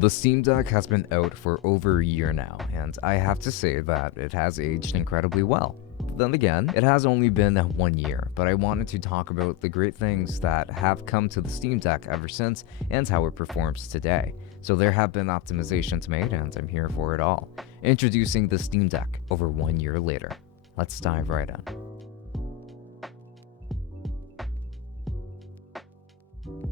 The Steam Deck has been out for over a year now, and I have to say that it has aged incredibly well. Then again, it has only been 1 year, but I wanted to talk about the great things that have come to the Steam Deck ever since and how it performs today. So there have been optimizations made, and I'm here for it all. Introducing the Steam Deck over 1 year later. Let's dive right in.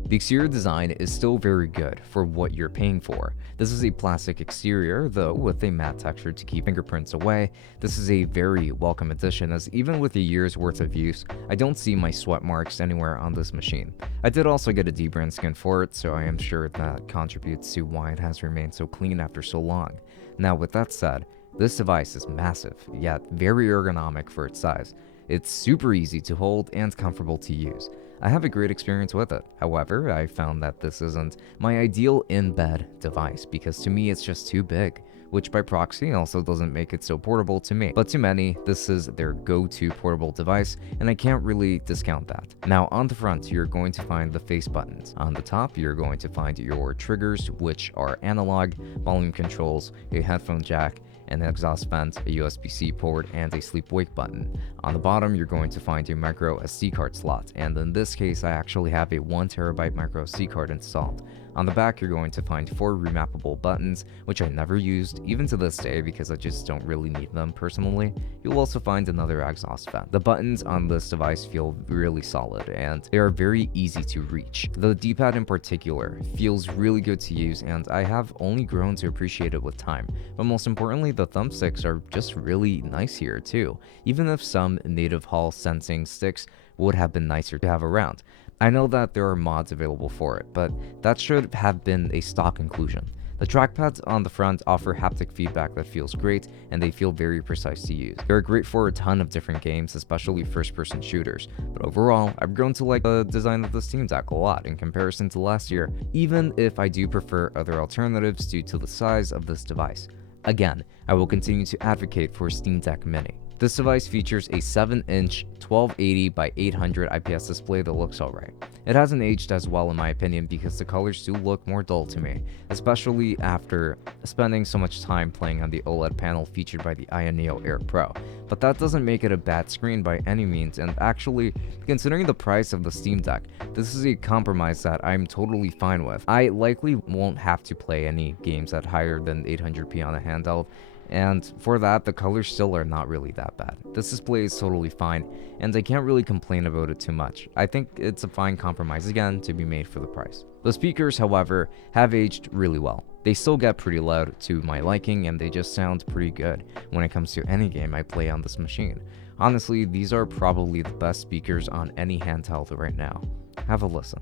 The exterior design is still very good for what you're paying for. This is a plastic exterior, though with a matte texture to keep fingerprints away. This is a very welcome addition, as even with a year's worth of use, I don't see my sweat marks anywhere on this machine. I did also get a deburn skin for it, so I am sure that contributes to why it has remained so clean after so long. Now with that said, this device is massive, yet very ergonomic for its size. It's super easy to hold and comfortable to use. I have a great experience with it. However, I found that this isn't my ideal in-bed device because to me it's just too big, which by proxy also doesn't make it so portable to me. But to many, this is their go-to portable device, and I can't really discount that. Now on the front, you're going to find the face buttons. On the top, you're going to find your triggers, which are analog, volume controls, a headphone jack, an exhaust vent, a USB-C port, and a sleep-wake button. On the bottom, you're going to find a micro SD card slot, and in this case, I actually have a 1TB micro SD card installed. On the back, you're going to find 4 remappable buttons, which I never used, even to this day, because I just don't really need them personally. You'll also find another exhaust vent. The buttons on this device feel really solid, and they are very easy to reach. The D-pad in particular feels really good to use, and I have only grown to appreciate it with time. But most importantly, the thumbsticks are just really nice here too, even if some native Hall sensing sticks would have been nicer to have around. I know that there are mods available for it, but that should have been a stock inclusion. The trackpads on the front offer haptic feedback that feels great, and they feel very precise to use. They're great for a ton of different games, especially first-person shooters, but overall, I've grown to like the design of the Steam Deck a lot in comparison to last year, even if I do prefer other alternatives due to the size of this device. Again, I will continue to advocate for Steam Deck Mini. This device features a 7-inch 1280 by 800 IPS display that looks alright. It hasn't aged as well in my opinion because the colors do look more dull to me, especially after spending so much time playing on the OLED panel featured by the AYANEO Air Pro. But that doesn't make it a bad screen by any means, and actually, considering the price of the Steam Deck, this is a compromise that I'm totally fine with. I likely won't have to play any games at higher than 800p on a handheld, and for that, the colors still are not really that bad. This display is totally fine, and I can't really complain about it too much. I think it's a fine compromise again to be made for the price. The speakers, however, have aged really well. They still get pretty loud to my liking, and they just sound pretty good when it comes to any game I play on this machine. Honestly, these are probably the best speakers on any handheld right now. Have a listen.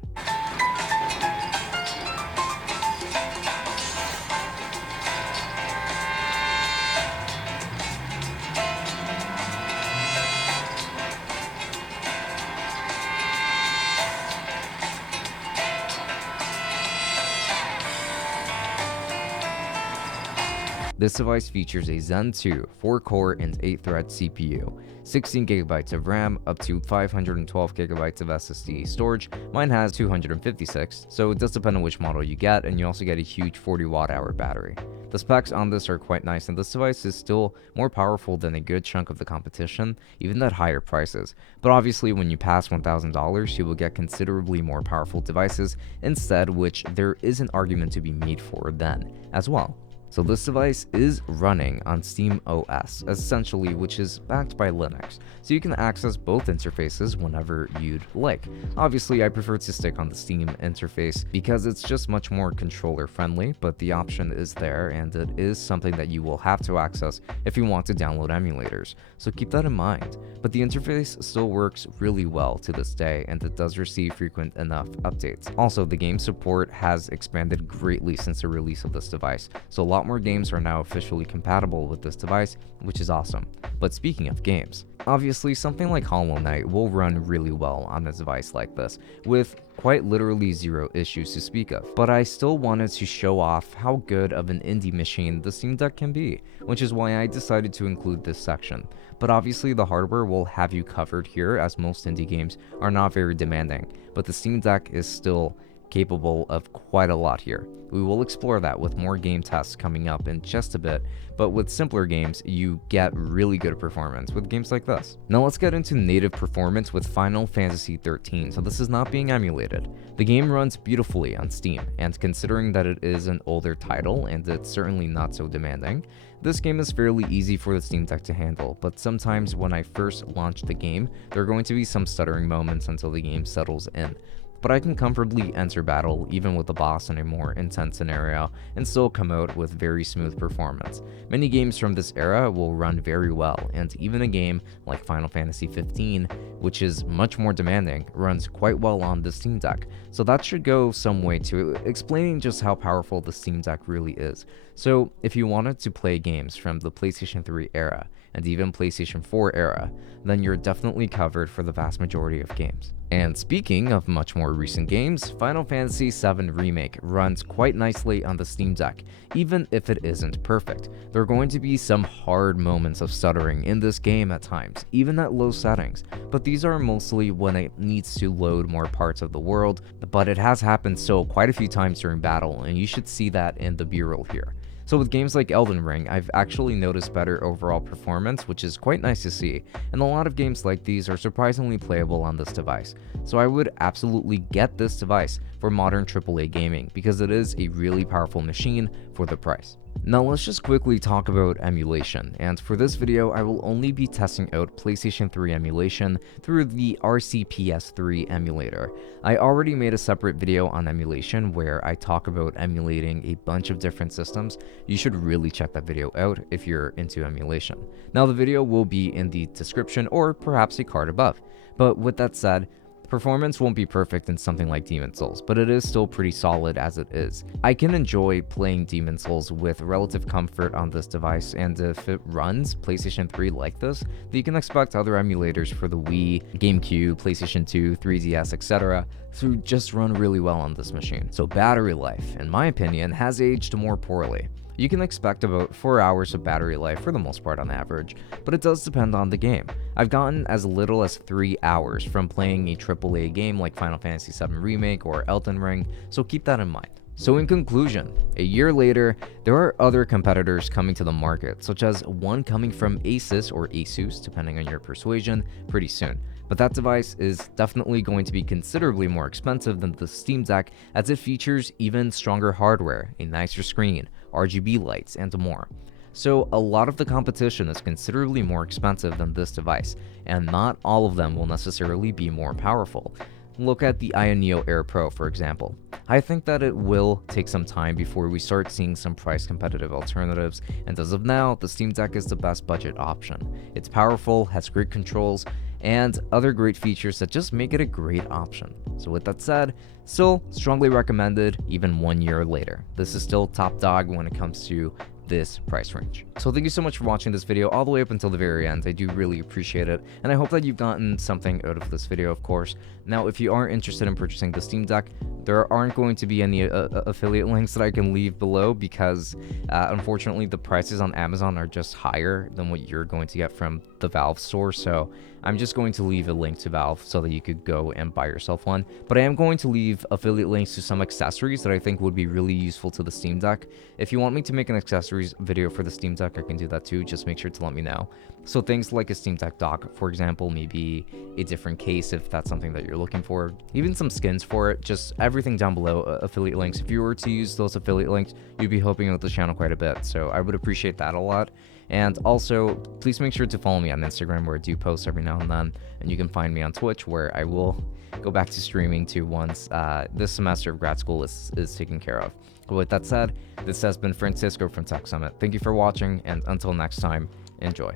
This device features a Zen 2 4-core and 8-thread CPU, 16GB of RAM, up to 512GB of SSD storage. Mine has 256, so it does depend on which model you get, and you also get a huge 40Wh battery. The specs on this are quite nice, and this device is still more powerful than a good chunk of the competition, even at higher prices. But obviously when you pass $1,000, you will get considerably more powerful devices instead, which there is an argument to be made for then as well. So this device is running on SteamOS, essentially, which is backed by Linux, so you can access both interfaces whenever you'd like. Obviously, I prefer to stick on the Steam interface because it's just much more controller friendly, but the option is there, and it is something that you will have to access if you want to download emulators, so keep that in mind. But the interface still works really well to this day, and it does receive frequent enough updates. Also, the game support has expanded greatly since the release of this device, so a lot more games are now officially compatible with this device, which is awesome. But speaking of games, obviously something like Hollow Knight will run really well on a device like this, with quite literally zero issues to speak of. But I still wanted to show off how good of an indie machine the Steam Deck can be, which is why I decided to include this section. But obviously the hardware will have you covered here, as most indie games are not very demanding, but the Steam Deck is still capable of quite a lot here. We will explore that with more game tests coming up in just a bit, but with simpler games, you get really good performance with games like this. Now let's get into native performance with Final Fantasy XIII. So this is not being emulated. The game runs beautifully on Steam, and considering that it is an older title and it's certainly not so demanding, this game is fairly easy for the Steam Deck to handle, but sometimes when I first launch the game, there are going to be some stuttering moments until the game settles in. But I can comfortably enter battle even with the boss in a more intense scenario and still come out with very smooth performance. Many games from this era will run very well, and even a game like Final Fantasy XV, which is much more demanding, runs quite well on the Steam Deck. So that should go some way to explaining just how powerful the Steam Deck really is. So if you wanted to play games from the PlayStation 3 era, and even PlayStation 4 era, then you're definitely covered for the vast majority of games. And speaking of much more recent games, Final Fantasy VII Remake runs quite nicely on the Steam Deck, even if it isn't perfect. There are going to be some hard moments of stuttering in this game at times, even at low settings, but these are mostly when it needs to load more parts of the world, but it has happened so quite a few times during battle, and you should see that in the B-roll here. So with games like Elden Ring, I've actually noticed better overall performance, which is quite nice to see, and a lot of games like these are surprisingly playable on this device. So I would absolutely get this device for modern AAA gaming because it is a really powerful machine for the price. Now let's just quickly talk about emulation, and for this video I will only be testing out PlayStation 3 emulation through the RCPS3 emulator. I already made a separate video on emulation where I talk about emulating a bunch of different systems. You should really check that video out if you're into emulation. Now the video will be in the description or perhaps a card above, but with that said, performance won't be perfect in something like Demon's Souls, but it is still pretty solid as it is. I can enjoy playing Demon's Souls with relative comfort on this device, and if it runs PlayStation 3 like this, then you can expect other emulators for the Wii, GameCube, PlayStation 2, 3DS, etc. to just run really well on this machine. So battery life, in my opinion, has aged more poorly. You can expect about 4 hours of battery life for the most part on average, but it does depend on the game. I've gotten as little as 3 hours from playing a AAA game like Final Fantasy VII Remake or Elden Ring, so keep that in mind. So in conclusion, a year later, there are other competitors coming to the market, such as one coming from Asus or Asus, depending on your persuasion, pretty soon. But that device is definitely going to be considerably more expensive than the Steam Deck, as it features even stronger hardware, a nicer screen, RGB lights, and more. So a lot of the competition is considerably more expensive than this device, and not all of them will necessarily be more powerful. Look at the Aya Air Pro, for example. I think that it will take some time before we start seeing some price competitive alternatives, and as of now, the Steam Deck is the best budget option. It's powerful, has great controls, and other great features that just make it a great option. So with that said, still strongly recommended even 1 year later. This is still top dog when it comes to this price range. So thank you so much for watching this video all the way up until the very end. I do really appreciate it, and I hope that you've gotten something out of this video, of course. Now, if you are interested in purchasing the Steam Deck, there aren't going to be any affiliate links that I can leave below because unfortunately the prices on Amazon are just higher than what you're going to get from the Valve store. So I'm just going to leave a link to Valve so that you could go and buy yourself one. But I am going to leave affiliate links to some accessories that I think would be really useful to the Steam Deck. If you want me to make an accessories video for the Steam Deck, I can do that too. Just make sure to let me know. So things like a Steam Deck dock, for example, maybe a different case if that's something that you're looking for, even some skins for it, just everything down below, affiliate links. If you were to use those affiliate links, you'd be helping out the channel quite a bit. So I would appreciate that a lot. And also, please make sure to follow me on Instagram where I do post every now and then. And you can find me on Twitch where I will go back to streaming too once this semester of grad school is taken care of. But with that said, this has been Francisco from Tech Summit. Thank you for watching, and until next time, enjoy.